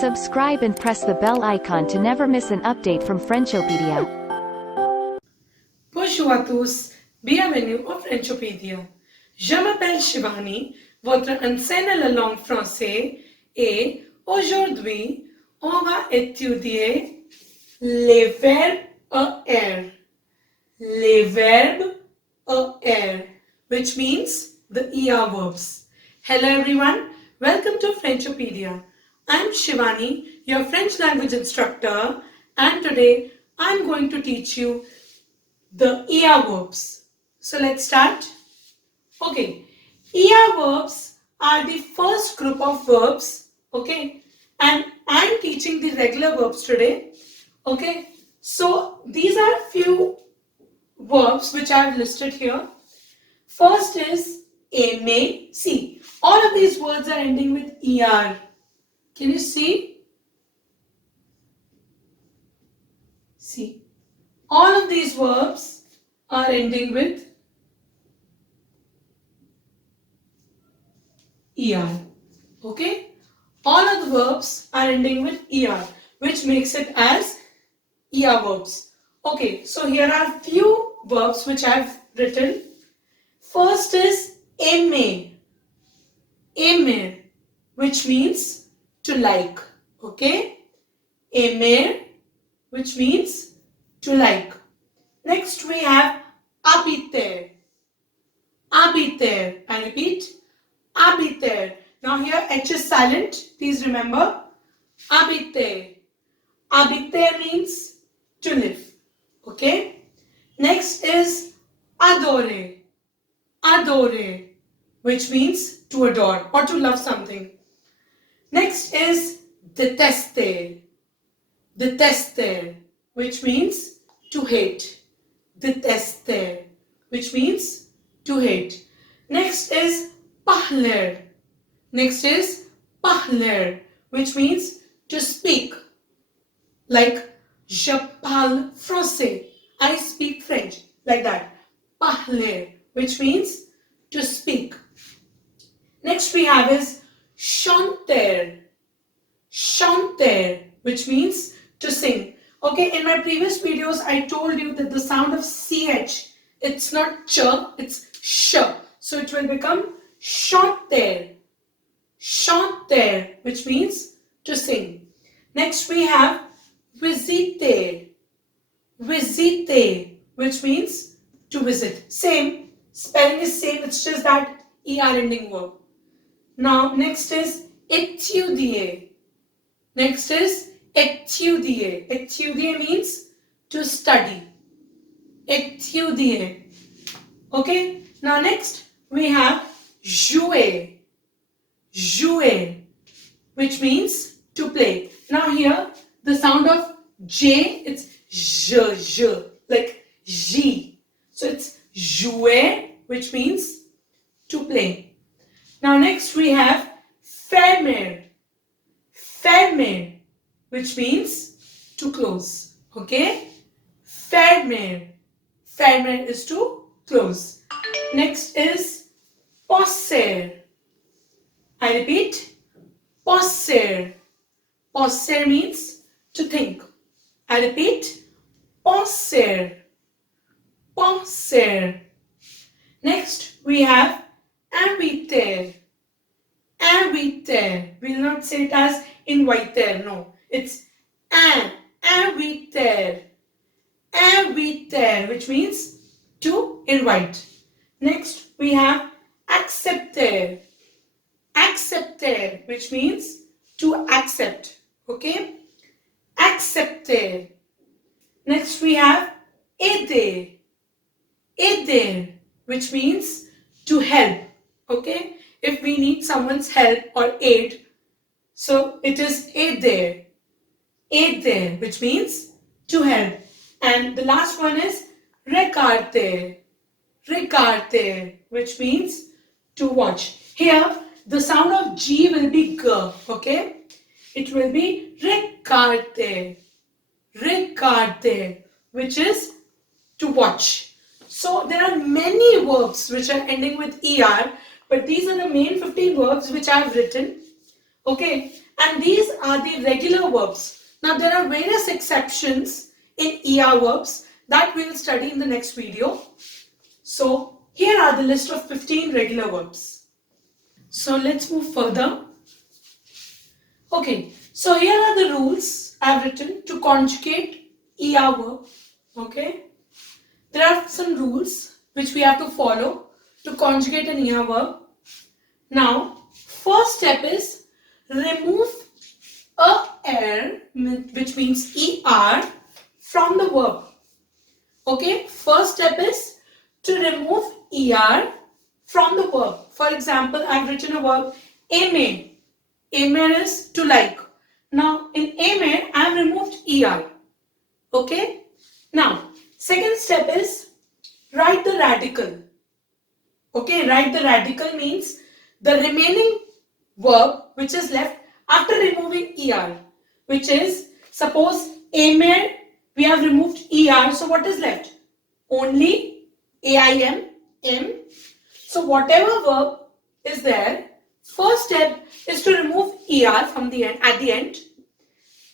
Subscribe and press the bell icon to never miss an update from Frenchopedia. Bonjour à tous, bienvenue au Frenchopedia. Je m'appelle Shivani, votre enseignante la langue française, et aujourd'hui, on va étudier les verbes ER. Les verbes ER, which means the ER verbs. Hello everyone, welcome to Frenchopedia. I'm Shivani, your French language instructor, and today I'm going to teach you the ER verbs. So let's start. Okay, ER verbs are the first group of verbs, okay, and I'm teaching the regular verbs today, okay. So these are few verbs which I have listed here. First is aimer. See, all of these words are ending with ER. Can you see? See, all of these verbs are ending with ER. Okay? All of the verbs are ending with ER, which makes it as ER verbs. Okay, so here are few verbs which I have written. First is aimer. Aimer, which means to like. Okay? Aimer, which means to like. Next we have habiter. Habiter. I repeat, habiter. Now here H is silent. Please remember. Habiter. Habiter means to live. Okay? Next is adorer. Adorer, which means to adore or to love something. Next is détester. Détester, which means to hate. Détester, which means to hate. Next is parler. Next is parler, which means to speak. Like je parle français. I speak French. Like that. Parler, which means to speak. Next we have is chanter. Chanter, which means to sing. Okay, in my previous videos, I told you that the sound of CH, it's not ch, it's sh. So it will become chanter. Chanter, which means to sing. Next we have visiter. Visiter, which means to visit. Same, spelling is same, it's just that ER ending verb. Now next is étudier. Next is étudier. Étudier means to study. Étudier. Okay. Now next we have jouer. Jouer, which means to play. Now here the sound of J, it's je, like J. So it's jouer, which means to play. Now next we have fermer. Fermer, which means to close. Okay? Fermer. Fermer is to close. Next is poser. I repeat, poser. Poser means to think. I repeat, poser. Poser. Next we have inviter. Inviter. We will not say it as inviter. No. It's inviter. Inviter, which means to invite. Next we have accepter. Accepter, which means to accept. Okay? Accepter. Next we have aider. Aider, which means to help. Okay? If we need someone's help or aid, so it is aider. Aider, which means to help. And the last one is regarder. Regarder, which means to watch. Here, the sound of G will be G, okay? It will be regarder. Regarder, which is to watch. So there are many verbs which are ending with ER, but these are the main 15 verbs which I have written. Okay, And these are the regular verbs. Now there are various exceptions in ER verbs that we will study in the next video. So here are the list of 15 regular verbs. So let's move further. Okay, so here are the rules I have written to conjugate ER verb. Okay, there are some rules which we have to follow to conjugate an ER verb. Now, first step is remove a er, which means er, from the verb. Okay, first step is to remove er from the verb. For example, I have written a verb aimer. Aimer is to like. Now, in aimer, I have removed er. Okay. Now, second step is write the radical. Okay, write the radical means the remaining verb which is left after removing er, which is, suppose aimer, we have removed er, so what is left? Only aim, m. So whatever verb is there, first step is to remove er from the end, at the end.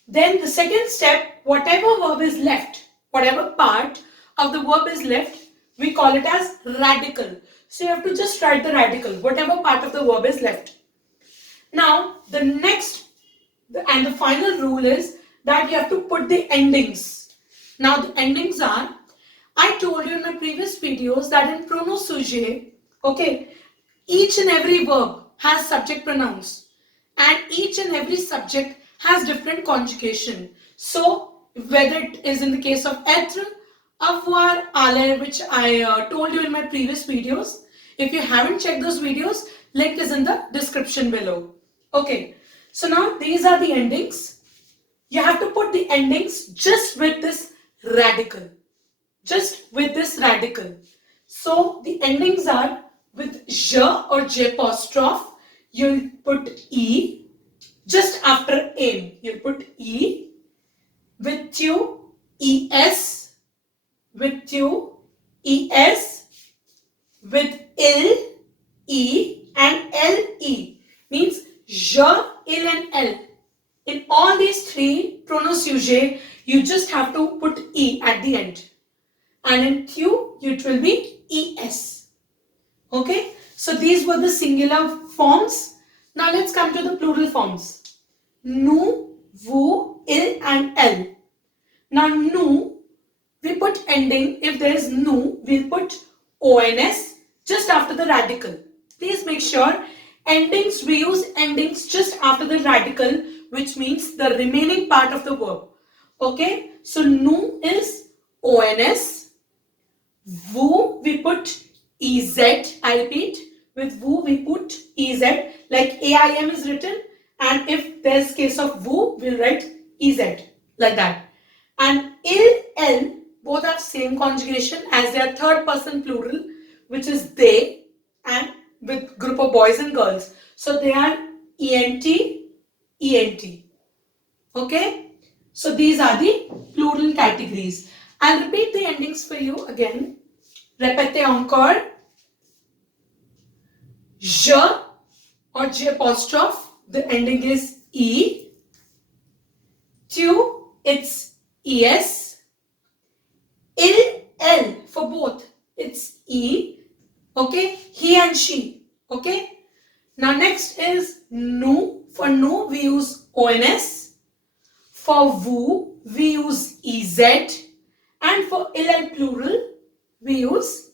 Then the second step, whatever verb is left, whatever part of the verb is left, we call it as radical. So you have to just write the radical, whatever part of the verb is left. Now, the next and the final rule is that you have to put the endings. Now, the endings are, I told you in my previous videos that in pronom sujet, okay, each and every verb has subject pronouns and each and every subject has different conjugation. So, whether it is in the case of être, avoir, aller, which I told you in my previous videos. If you haven't checked those videos, link is in the description below. Okay, so now these are the endings. You have to put the endings just with this radical. Just with this radical. So the endings are with je or j apostrophe, you'll put e. Just after aim, you'll put e. With you, es. With you, es. With il, e, and le. Means je, il, and l. In all these three pronom sujet, you just have to put e at the end. And in Q, it will be es. Okay? So these were the singular forms. Now let's come to the plural forms. Nous, vous, il, and elle. Now nous, we put ending. If there is nous, we'll put ons just after the radical. Please make sure endings, we use endings just after the radical, which means the remaining part of the verb. Okay? So nous is ons. Vous, we put ez. I repeat, with vous we put ez, like aim is written, and if there's case of vous, we'll write ez, like that. And il, el, both have same conjugation as their third person plural, which is they, and with group of boys and girls. So they are ent, ent. Okay? So these are the plural categories. I'll repeat the endings for you again. Répétez encore. Je or j apostrophe, the ending is e. Tu, it's es. Il, el, for both, it's e. Okay, he and she. Okay. Now next is nous. For nous we use ons. For vous we use ez. And for il and plural we use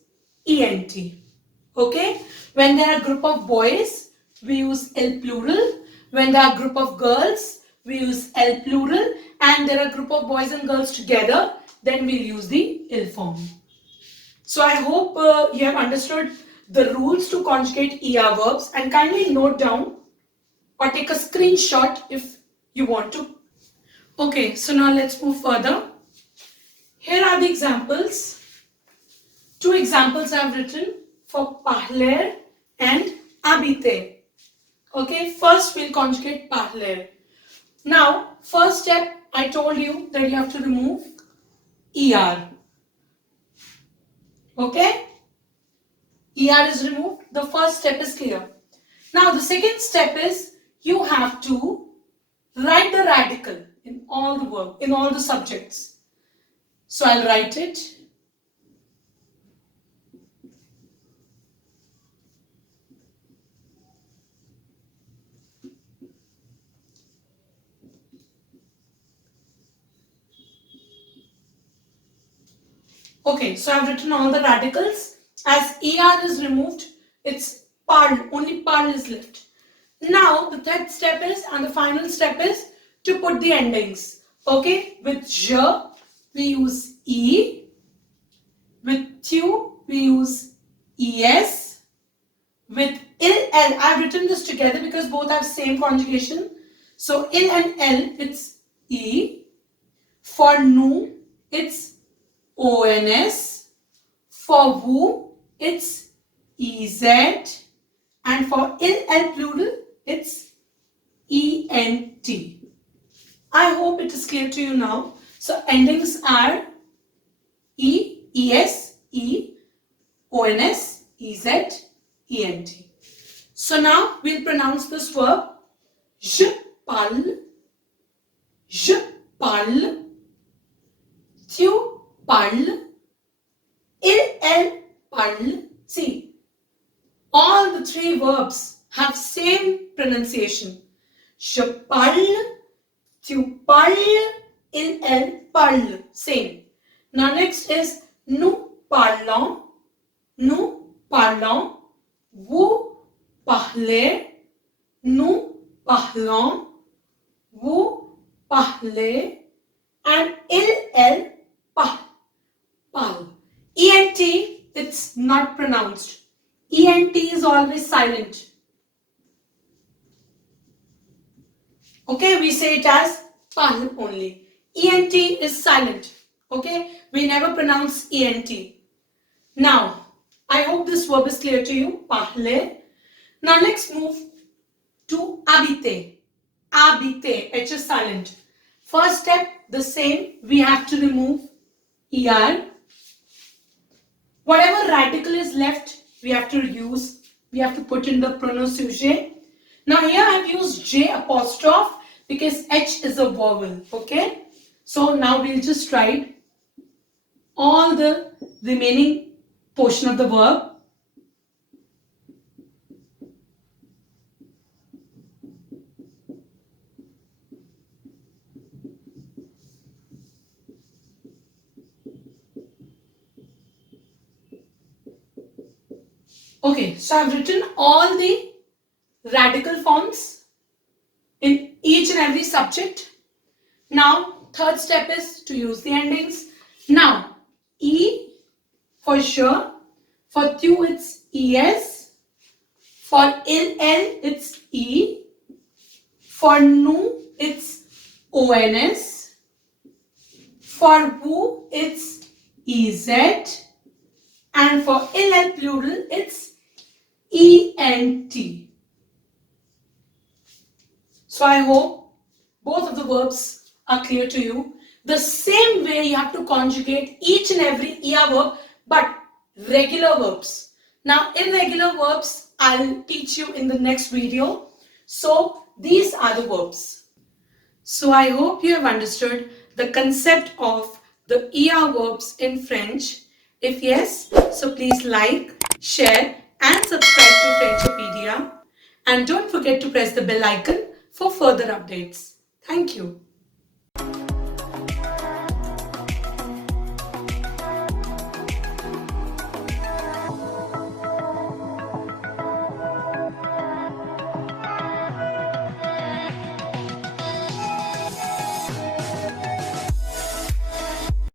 ent. Okay. When there are group of boys, we use il plural. When there are group of girls, we use el plural. And there are group of boys and girls together, then we'll use the il form. So I hope you have understood the rules to conjugate ER verbs, and kindly note down or take a screenshot if you want to. Okay, so now let's move further. Here are the examples. Two examples I have written for parler and habiter. Okay, first we'll conjugate parler. Now, first step, I told you that you have to remove ER. Okay? ER is removed. The first step is clear. Now, the second step is you have to write the radical in all the verb, in all the subjects. So I'll write it. Okay, so I've written all the radicals. As ER is removed, it's parl, only parl is left. Now the third step is, and the final step is, to put the endings. Okay, with je, we use E. With tu, we use es. With il, l, I've written this together because both have same conjugation. So il and l, it's E. For nu, it's ons. For vous, it's ez. And for il and plural, it's ent. I hope it is clear to you now. So endings are e, es, e, ons, ez, ent. So now we'll pronounce this verb. Je parle. Je parle. Tu parles. Elle parle. See, all the three verbs have same pronunciation. Je parle, tu parles, elle parle. Same. Now next is nous parlons, vous parlez, nous parlons, vous parlez, and elle parle. ENT, it's not pronounced. ENT is always silent. Okay, we say it as parle only. ENT is silent. Okay, we never pronounce ENT. Now, I hope this verb is clear to you. Parler. Now let's move to habiter. Habiter, H is silent. First step, the same. We have to remove ER. Whatever radical is left, we have to put in the pronoun sujet. Now here I have used J apostrophe because H is a vowel. Okay. So now we'll just write all the remaining portion of the verb. Okay, so I've written all the radical forms in each and every subject. Now, third step is to use the endings. Now, E for sure, for tu it's es, for il, it's e, for nous it's ons, for vous it's ez, and for il plural it's ent. So I hope both of the verbs are clear to you. The same way you have to conjugate each and every ER verb, but regular verbs. Now irregular verbs I'll teach you in the next video. So these are the verbs. So I hope you have understood the concept of the ER verbs in French. If yes, so please like, share and subscribe to Frenchopedia. And don't forget to press the bell icon for further updates. Thank you.